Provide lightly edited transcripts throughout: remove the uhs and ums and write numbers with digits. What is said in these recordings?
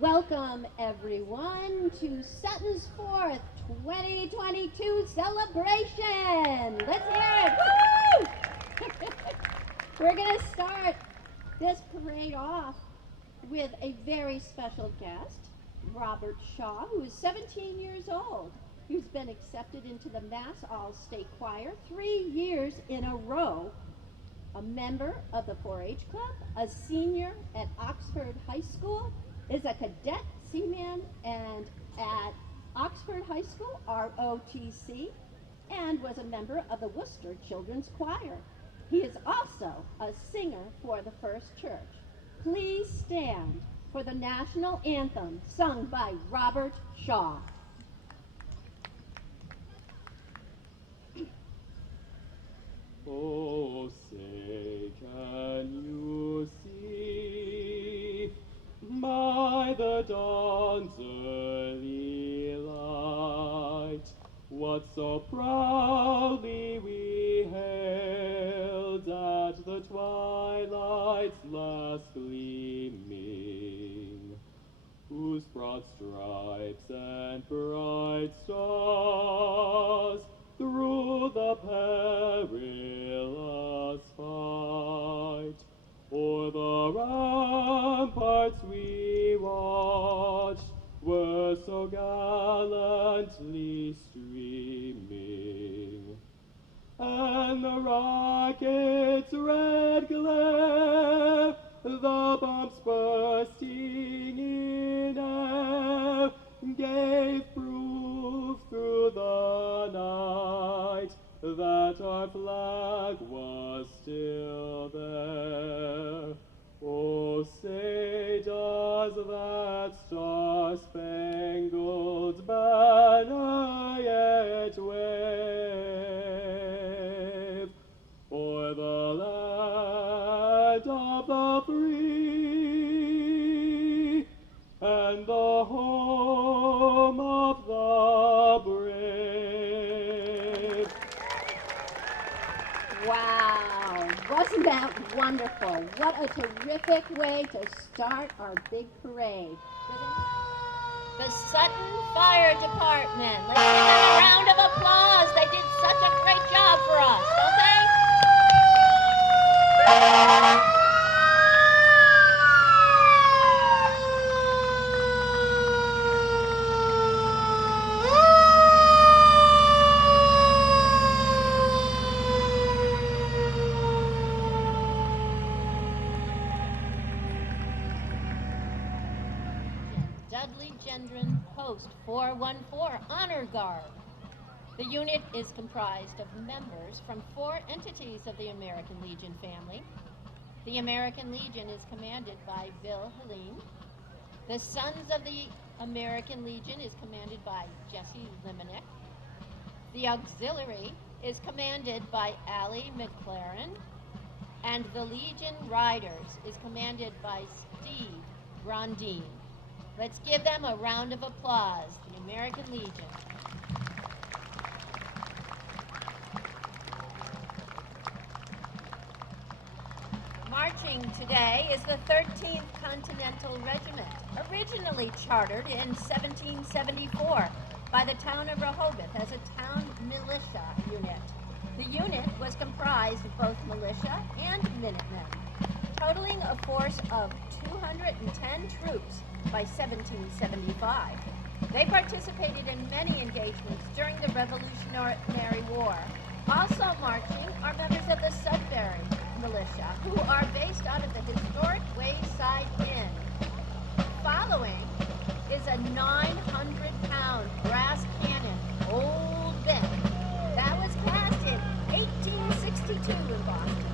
Welcome everyone to Sutton's 4th 2022 celebration. Let's hear it. Woo! We're going to start this parade off with a very special guest, Robert Shaw, who is 17 years old, who's been accepted into the Mass All-State Choir 3 years in a row, a member of the 4-H Club, a senior at Oxford High School, is a cadet seaman and at Oxford High School, ROTC, and was a member of the Worcester Children's Choir. He is also a singer for the First Church. Please stand for the national anthem sung by Robert Shaw. Oh, say, can you see by the dawn's early light what so proudly we hailed at the twilight's last gleaming, whose broad stripes and bright stars through the perilous fight o'er the ramparts we watched were so gallantly streaming, and the rocket's red glare, the bombs bursting in air, gave proof through the night that our flag was still there. Oh, say, does that star-spangled banner yet wave o'er the land of the free and the home of the brave? Wow, wasn't that wonderful? What a terrific way to start our big parade. The Sutton Fire Department. Let's give them a round of applause. They did such a great job for us, don't they? Dudley Gendron Post 414 Honor Guard. The unit is comprised of members from 4 entities of the American Legion family. The American Legion is commanded by Bill Helene. The Sons of the American Legion is commanded by Jesse Limonick. The Auxiliary is commanded by Allie McLaren. And the Legion Riders is commanded by Steve Grondine. Let's give them a round of applause, the American Legion. Marching today is the 13th Continental Regiment, originally chartered in 1774 by the town of Rehoboth as a town militia unit. The unit was comprised of both militia and Minutemen, totaling a force of 210 troops by 1775. They participated in many engagements during the Revolutionary War. Also marching are members of the Sudbury Militia, who are based out of the historic Wayside Inn. Following is a 900-pound brass cannon, Old Ben, that was cast in 1862 in Boston.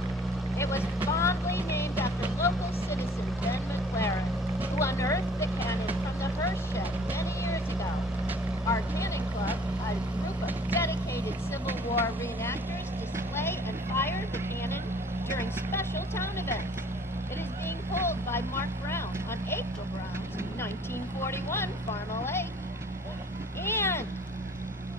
It was fondly named after local citizen Ben McLaren, who unearthed the cannon from the Hearst shed many years ago. Our Cannon Club, a group of dedicated Civil War reenactors, display and fire the cannon during special town events. It is being pulled by Mark Brown on April Brown's 1941 Farmall 8. And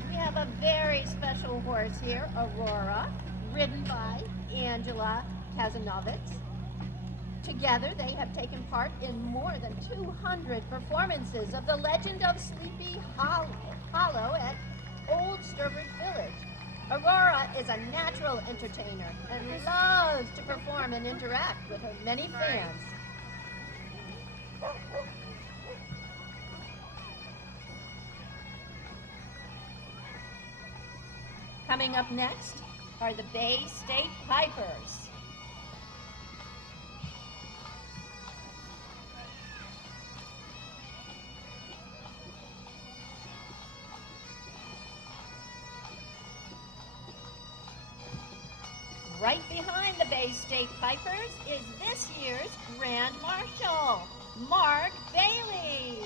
we have a very special horse here, Aurora, ridden by Angela Kazanovitz. Together, they have taken part in more than 200 performances of The Legend of Sleepy Hollow at Old Sturbridge Village. Aurora is a natural entertainer and loves to perform and interact with her many fans. Coming up next are the Bay State Pipers. Right behind the Bay State Pipers is this year's Grand Marshal, Mark Bailey.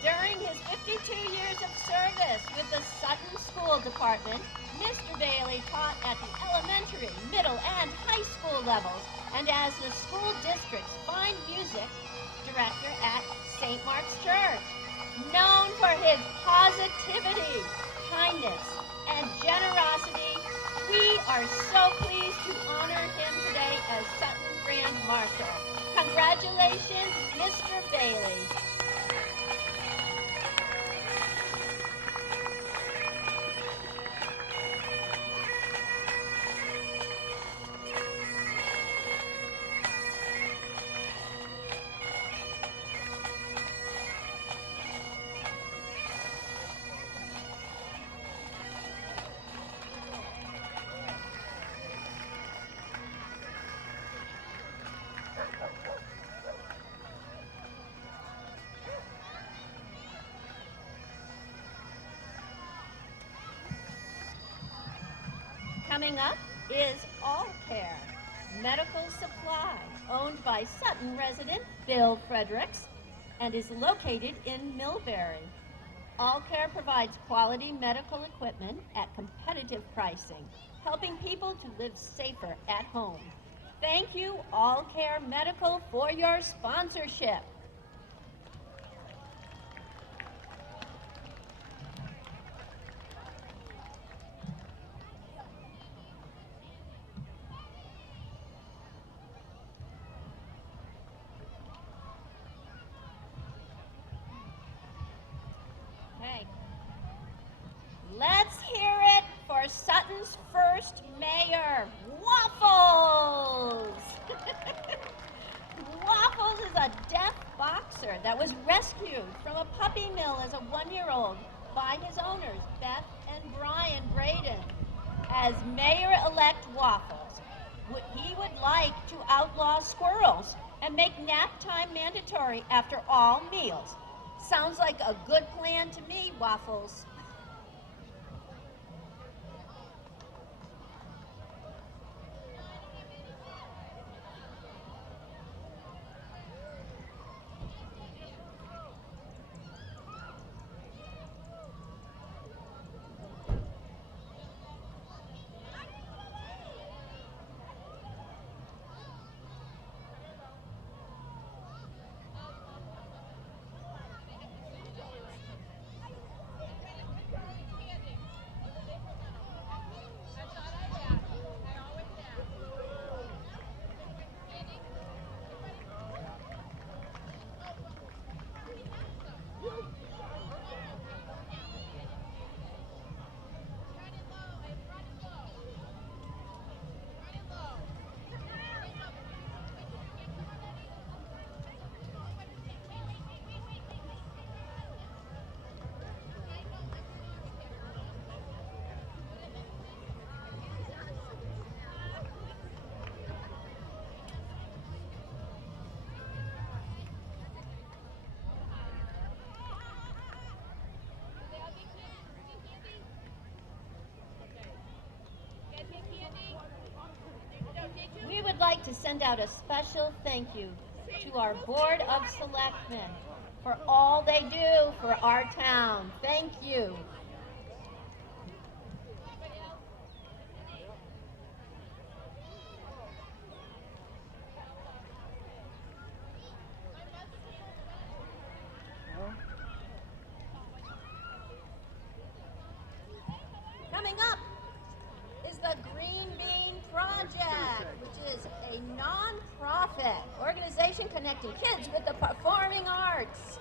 During his 52 years of service with the Sutton School Department, Mr. Bailey taught at the elementary, middle, and high school levels, and as the school district's fine music director at St. Mark's Church. Known for his positivity, kindness, and generosity, we are so pleased to honor him today as Sutton Grand Marshal. Congratulations, Mr. Bailey. Coming up is All Care Medical Supply, owned by Sutton resident Bill Fredericks, and is located in Millbury. All Care provides quality medical equipment at competitive pricing, helping people to live safer at home. Thank you, All Care Medical, for your sponsorship. Okay. Let's hear it for Sutton's first mayor, Waffles! Waffles is a deaf boxer that was rescued from a puppy mill as a one-year-old by his owners, Beth and Brian Braden. As Mayor-elect Waffles, he would like to outlaw squirrels and make nap time mandatory after all meals. Sounds like a good plan to me, Waffles. We would like to send out a special thank you to our Board of Selectmen for all they do for our town. Thank you. Coming up is the Green Bean Project, which is a non nonprofit organization connecting kids with the performing arts.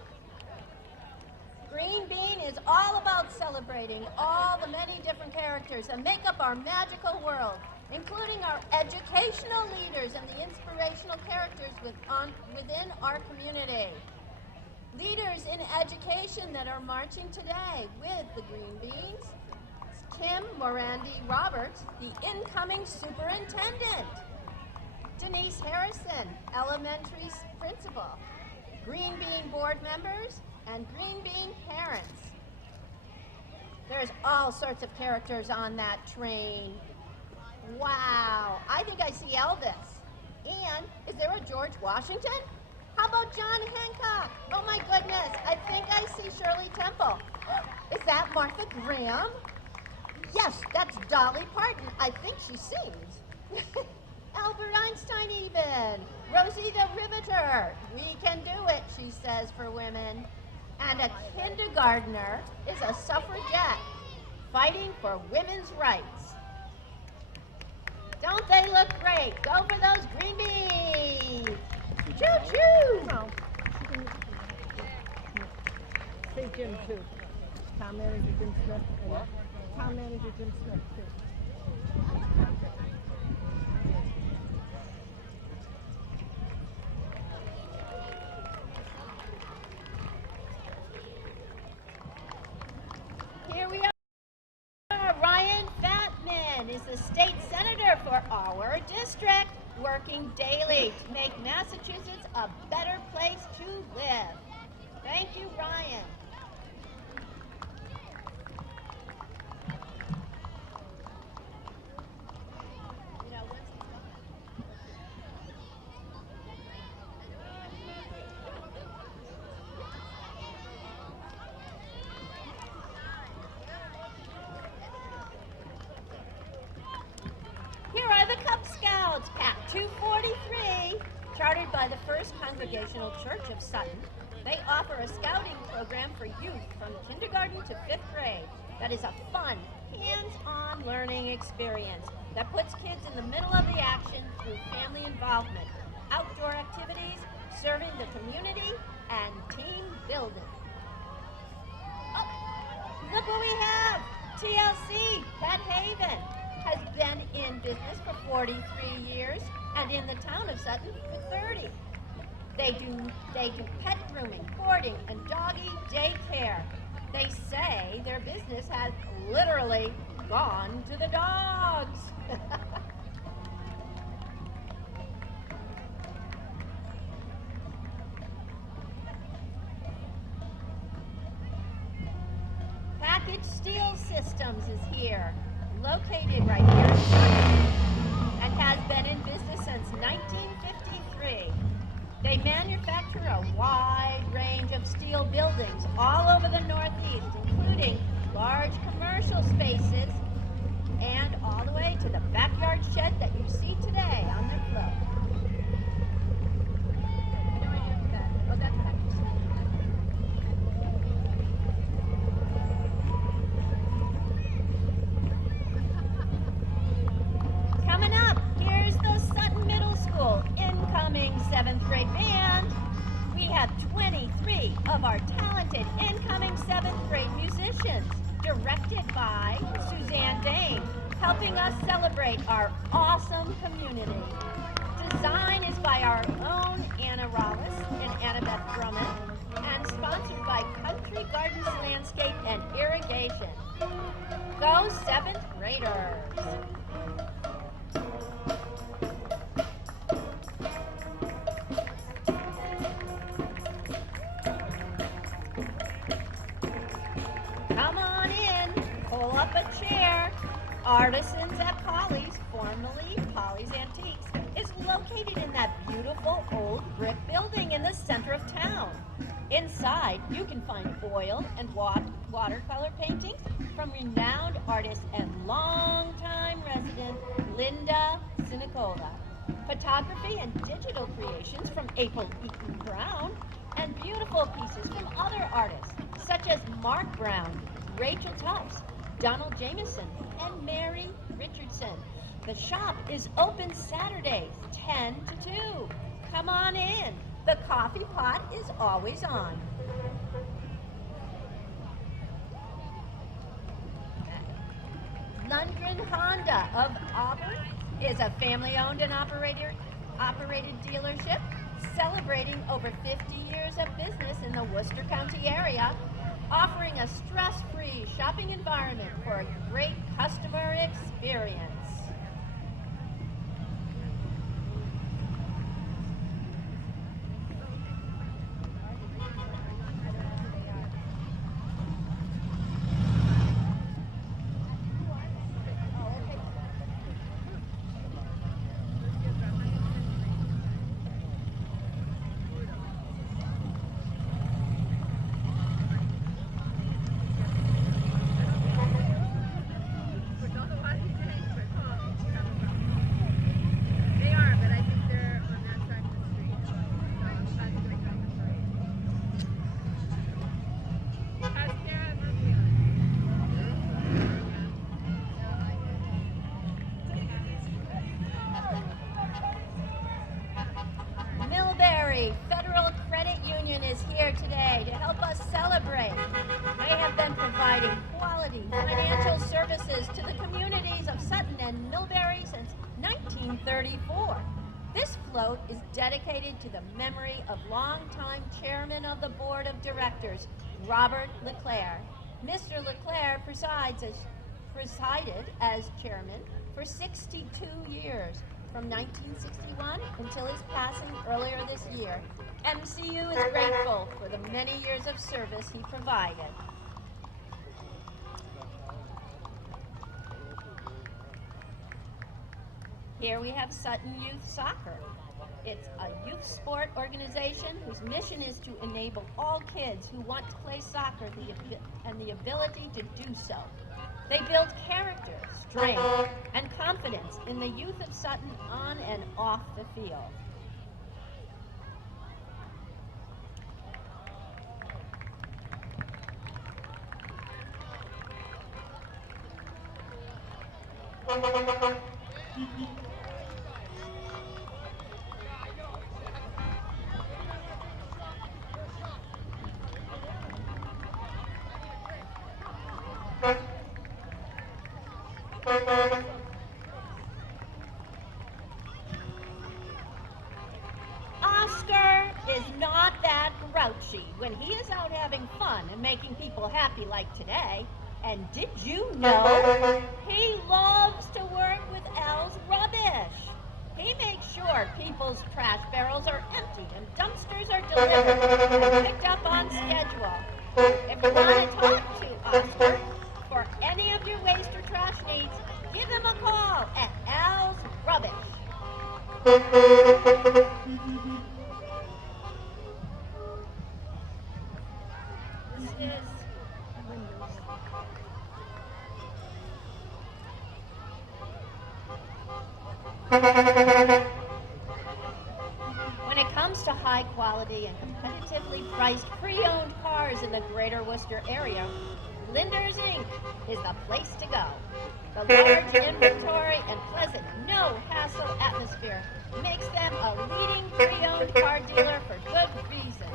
Green Bean is all about celebrating all the many different characters that make up our magical world, including our educational leaders and the inspirational characters within our community. Leaders in education that are marching today with the Green Beans. Kim Morandi Roberts, the incoming superintendent. Denise Harrison, elementary principal. Green Bean board members and Green Bean parents. There's all sorts of characters on that train. Wow, I think I see Elvis. And is there a George Washington? How about John Hancock? Oh my goodness, I think I see Shirley Temple. Is that Martha Graham? Yes, that's Dolly Parton. I think she sings. Albert Einstein even. Rosie the Riveter. We can do it, she says for women. And a kindergartner is a suffragette fighting for women's rights. Don't they look great? Go for those green beans. Choo-choo. No. Say Jim too. Town manager Jim Smith. And town manager Jim Smith too. Here we are. Ryan Fatman is the state senator for our district, working daily to make Massachusetts a better place to live. Thank you, Ryan. Here are the Cub Scouts, Pack 243, chartered by the First Congregational Church of Sutton. They offer a scouting program for youth from kindergarten to 5th grade that is a fun, hands-on learning experience that puts kids in the middle of the action through family involvement, outdoor activities, serving the community, and team building. Oh, look what we have! TLC, Pet Haven, has been in business for 43 years and in the town of Sutton for 30. They do pet grooming, boarding, and doggy daycare. They say their business has literally gone to the dogs. Package Steel Systems is here, located right here in Sutton, and has been in business since 1953. They manufacture a wide range of steel buildings all over the Northeast, including large commercial spaces and all the way to the backyard shed that you see today on their float. Oh, that's Package Steel. Coming up, here's the Sutton Middle School incoming 7th grade band. We have 23 of our talented incoming 7th grade musicians, directed by Suzanne Dane, helping us celebrate our awesome community. Design is by our own Anna Rollis and Annabeth Drummond, and sponsored by Country Gardens Landscape and Irrigation. Go 7th graders! Come on in, pull up a chair. Artisans at Polly's, formerly Polly's Antiques, is located in that beautiful old brick building in the center of town. Inside, you can find oil and watercolor paintings from renowned artist and longtime resident Linda Sinicola. Photography and digital creations from April Eaton Brown, and beautiful pieces from other artists such as Mark Brown, Rachel Tufts, Donald Jameson, and Mary Richardson. The shop is open Saturdays, 10 to 2. Come on in. The coffee pot is always on. Lundgren Honda of Auburn is a family-owned and operated dealership celebrating over 50 years of business in the Worcester County area, offering a stress-free shopping environment for a great customer experience. Federal Credit Union is here today to help us celebrate. They have been providing quality financial services to the communities of Sutton and Millbury since 1934. This float is dedicated to the memory of longtime chairman of the board of directors, Robert LeClaire. Mr. LeClaire presided as chairman for 62 years, from 1961 until his passing earlier this year. MCU is grateful for the many years of service he provided. Here we have Sutton Youth Soccer. It's a youth sport organization whose mission is to enable all kids who want to play soccer and the ability to do so. They build character, strength, and confidence in the youth of Sutton on and off the field. Oscar is not that grouchy when he is out having fun and making people happy like today. And did you know he loves to work with Al's rubbish? He makes sure people's trash barrels are emptied and dumpsters are delivered and picked up on schedule. If you want to talk to Oscar for any of your waste or trash needs, give him a call at Al's Rubbish. This is when it comes to high quality and competitively priced pre-owned cars in the greater Worcester area, Linders Inc. is the place to go. The large inventory and pleasant, no-hassle atmosphere makes them a leading pre-owned car dealer for good reason.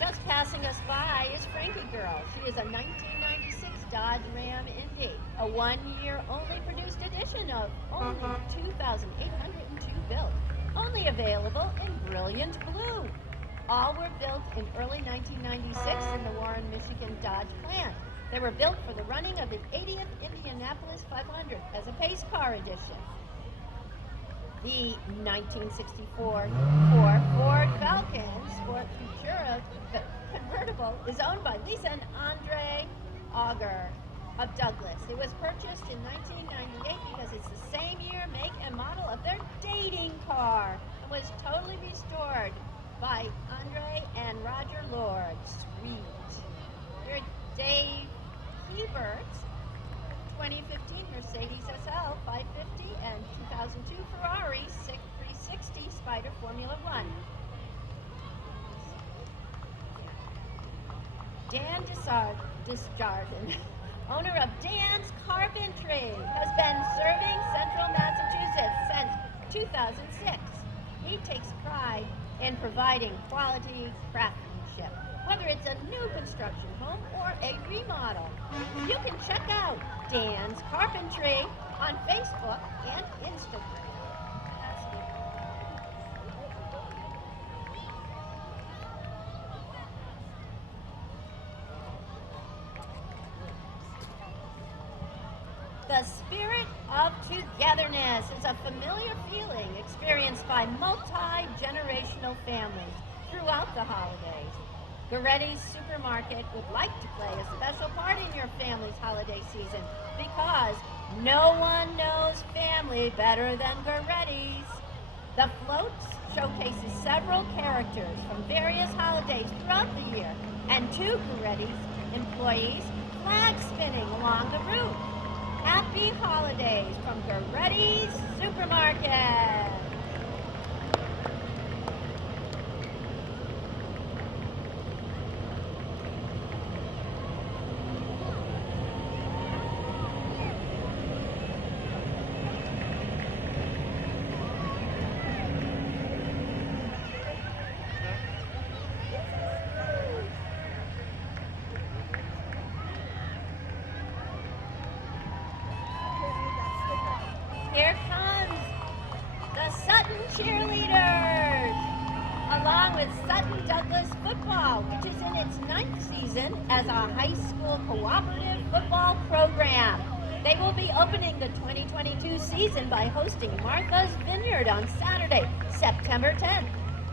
Just passing us by is Frankie Girl. She is a 1996 Dodge Ram Indy, a one-year only produced edition of only 2,802 built, only available in brilliant blue. All were built in early 1996 in the Warren, Michigan Dodge plant. They were built for the running of the 80th Indianapolis 500 as a pace car edition. The 1964 Ford Falcon Sport Futura convertible is owned by Lisa and Andre Auger of Douglas. It was purchased in 1998 because it's the same year, make, and model of their dating car and was totally restored by Andre and Roger Lord. Sweet. Here's Dave Hebert's 2015 Mercedes SL 550 and 2002 Ferrari 360 Spider Formula One. Dan Desjardins, owner of Dan's Carpentry, has been serving Central Massachusetts since 2006. He takes pride in providing quality craftsmanship, whether it's a new construction home or a remodel. You can check out Dan's Carpentry on Facebook and Instagram. The spirit of togetherness is a familiar feeling experienced by multi-generational families throughout the holidays. Goretti's Supermarket would like to play a special part in your family's holiday season because no one knows family better than Goretti's. The floats showcases several characters from various holidays throughout the year, and 2 Goretti's employees flag spinning along the route. Happy holidays from Goretti's Supermarket. Here comes the Sutton cheerleaders, along with Sutton Douglas football, which is in its 9th season as a high school cooperative football program. They will be opening the 2022 season by hosting Martha's Vineyard on Saturday, September 10th.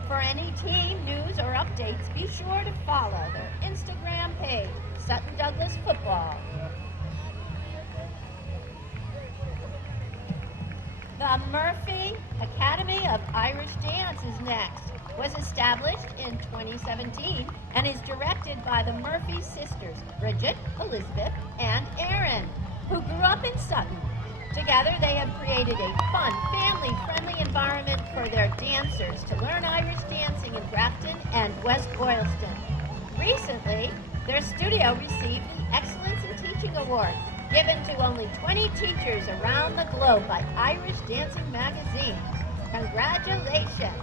For any team news or updates, be sure to follow their Instagram page, Sutton Douglas Football. The Murphy Academy of Irish Dance is next. Was established in 2017 and is directed by the Murphy sisters, Bridget, Elizabeth, and Erin, who grew up in Sutton. Together, they have created a fun, family-friendly environment for their dancers to learn Irish dancing in Grafton and West Boylston. Recently, their studio received the Excellence in Teaching Award, given to only 20 teachers around the globe by Irish Dancing Magazine. Congratulations!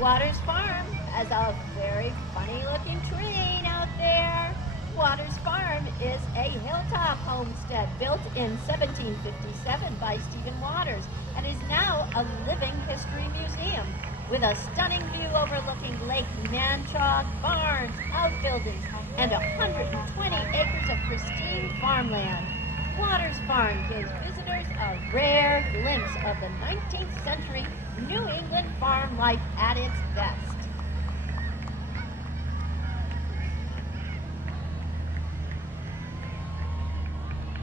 Waters Farm has a very funny-looking train out there. Waters Farm is a hilltop homestead built in 1757 by Stephen Waters and is now a living history museum with a stunning view overlooking Lake Manchaug, barns, outbuildings, and 120 acres of pristine farmland. Waters Farm gives visitors a rare glimpse of the 19th century New England farm life at its best.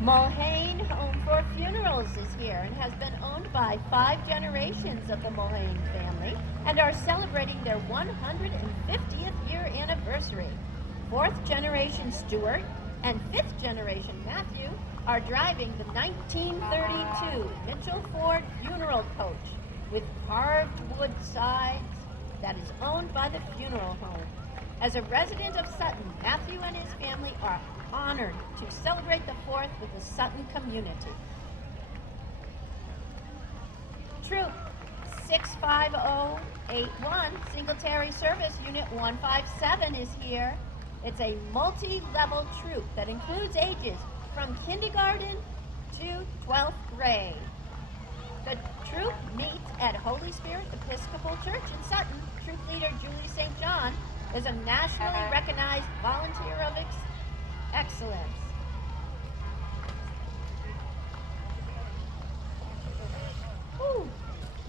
Mulhane Home for Funerals is here and has been owned by 5 generations of the Mulhane family and are celebrating their 150th year anniversary. 4th generation Stuart and 5th generation Matthew are driving the 1932 Mitchell Ford funeral coach with carved wood sides that is owned by the funeral home. As a resident of Sutton, Matthew and his family are honored to celebrate the 4th with the Sutton community. Troop 65081, Singletary Service Unit 157 is here. It's a multi-level troop that includes ages from kindergarten to 12th grade. The troop meets at Holy Spirit Episcopal Church in Sutton. Troop leader Julie St. John is a nationally recognized volunteer of excellence. Whew.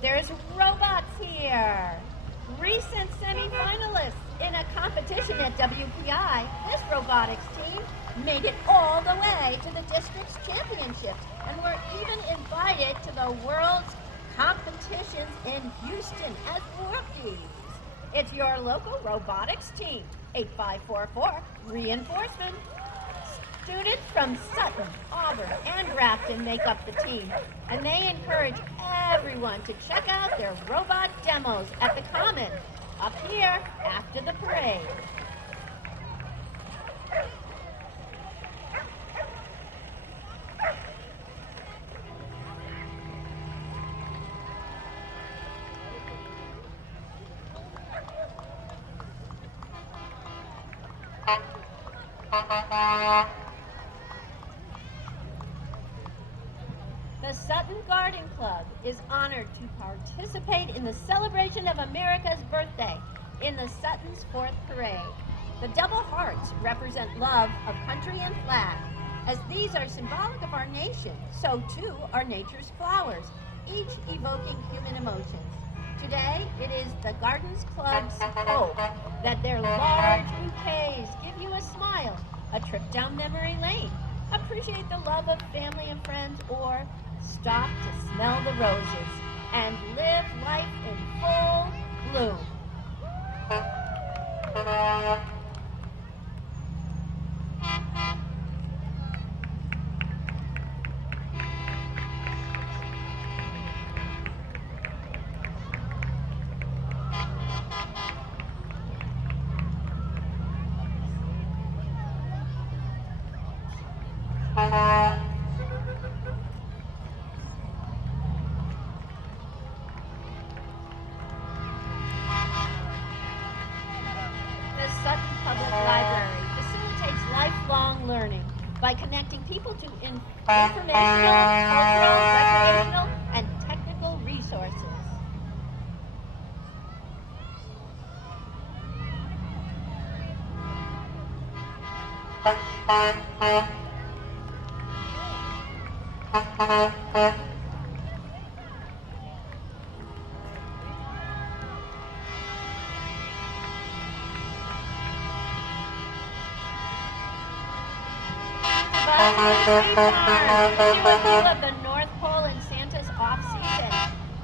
There's robots here. Recent semifinalists in a competition at WPI, this robotics team made it all the way to the district's championships and were even invited to the world's competitions in Houston as rookies. It's your local robotics team, 8544 Reinforcement. Students from Sutton, Auburn, and Grafton make up the team, and they encourage everyone to check out their robot demos at the Common up here after the parade. The Sutton Garden Club is honored to participate in the celebration of America's birthday in the Sutton's 4th Parade. The double hearts represent love of country and flag. As these are symbolic of our nation, so too are nature's flowers, each evoking human emotions. Today, it is the Gardens Club's hope that their large bouquets give you a smile, a trip down memory lane, appreciate the love of family and friends, or stop to smell the roses and live life in full bloom. The Sutton Public Library facilitates lifelong learning by connecting people to informational, cultural, recreational, and technical resources. Of the North Pole and Santa's off-season.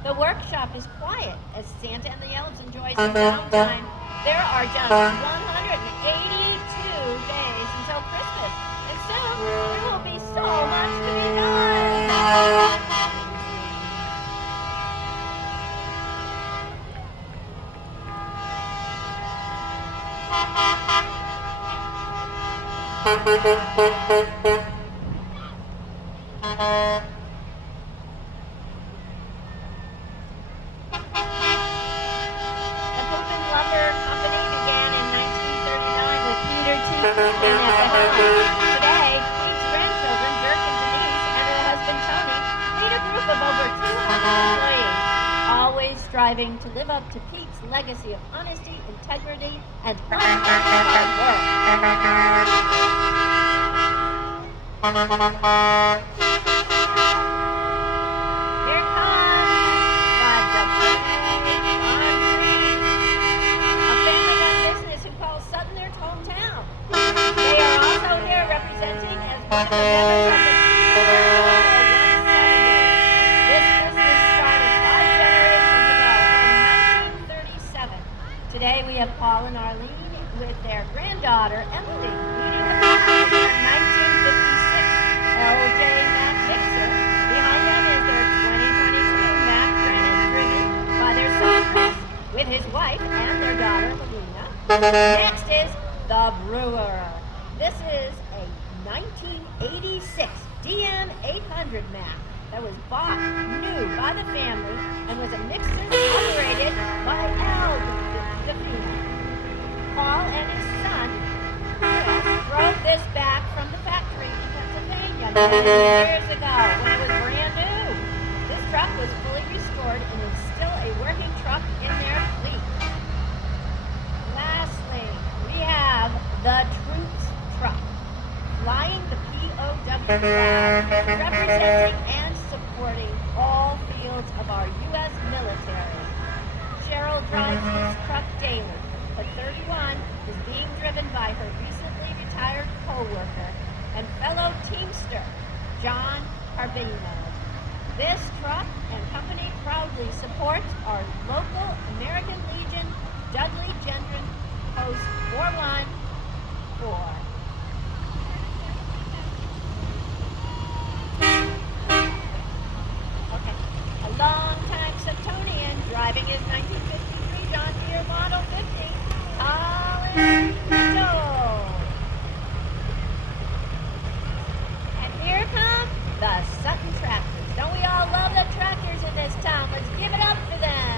The workshop is quiet as Santa and the elves enjoy some downtime. There are just 182 days until Christmas, and soon there will be so much to be done. Today, Kate's grandchildren, Dirk and Denise, and her husband Tony, lead a group of over 200 employees, always striving to live up to Pete's legacy of honesty, integrity, and hard work. Here comes the a family-run business who calls Sutton their hometown. They are also here representing as one of the members of the team. This business started 5 generations ago in 1937. Today we have Paul and Arlene with their granddaughter Emily leading the family in 1956 LJ Mac Mixer. Behind them is their 2022 Mac Granite driven by their son Chris with his wife and their daughter Luna. Next is the Brewer. This is a 1986 DM 800 Mac that was bought new by the family and was a mixer operated by Al DeFino. Paul and his son Chris drove this back from the factory in Pennsylvania Years ago, when it was brand new, this truck was fully restored and is still a working truck in their fleet. Lastly, we have the Troops Truck, flying the POW flag, representing and supporting all fields of our U.S. military. Cheryl drives this truck daily, but 31 is being driven by her recently retired co-worker and fellow Teamster, John Carbino. This truck and company proudly supports our local American Legion Dudley Gendron Post 414. Okay. A long-time Suttonian driving his 1953 John Deere Model 50, Colin Stowe. And here come the Sutton tractors. Don't we all love the tractors in this town? Let's give it up for them.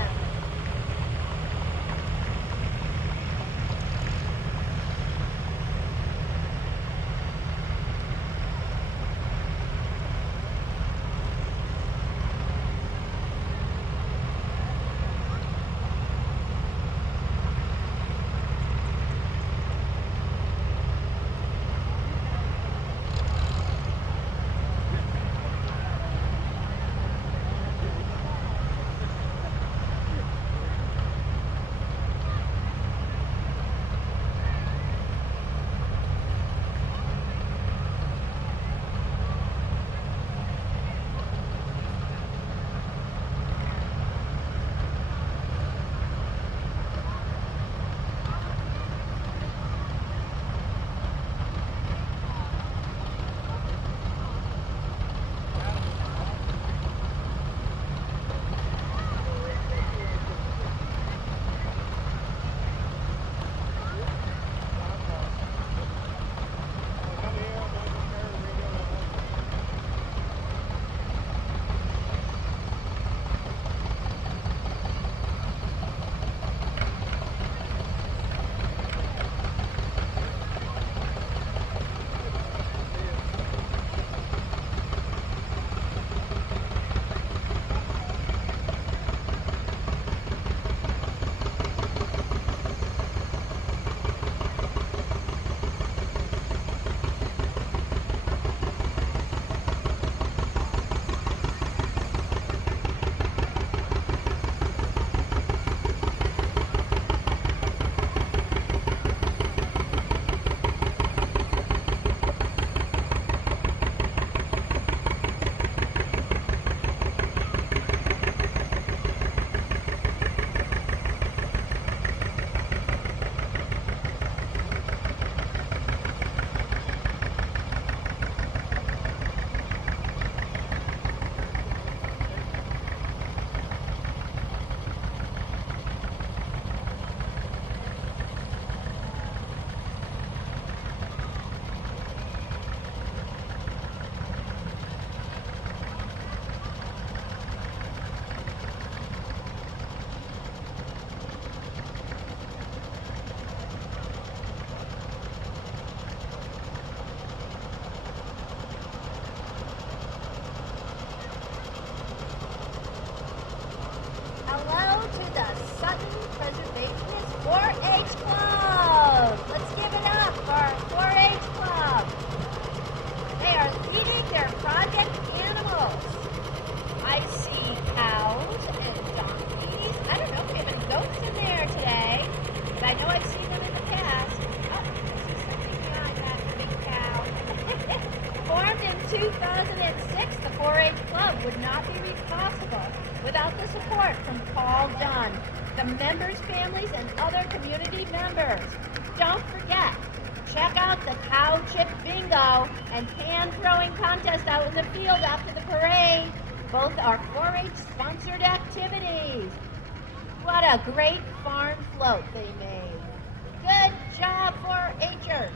would not be possible without the support from Paul Dunn, the members' families, and other community members. Don't forget, check out the cow chip bingo and pan throwing contest out in the field after the parade. Both are 4-H sponsored activities. What a great farm float they made. Good job, 4-Hers.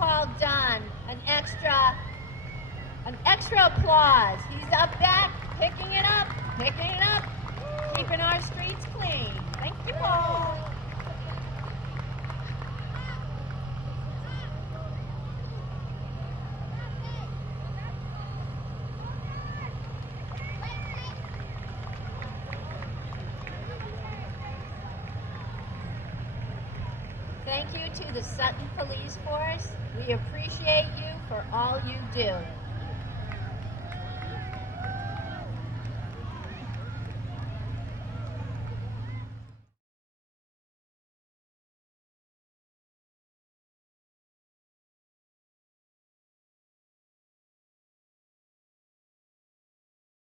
Paul Dunn an extra applause. He's up back, picking it up, keeping our streets clean. Thank you, Paul. Thank you to the Sutton Police Force. We appreciate you for all you do.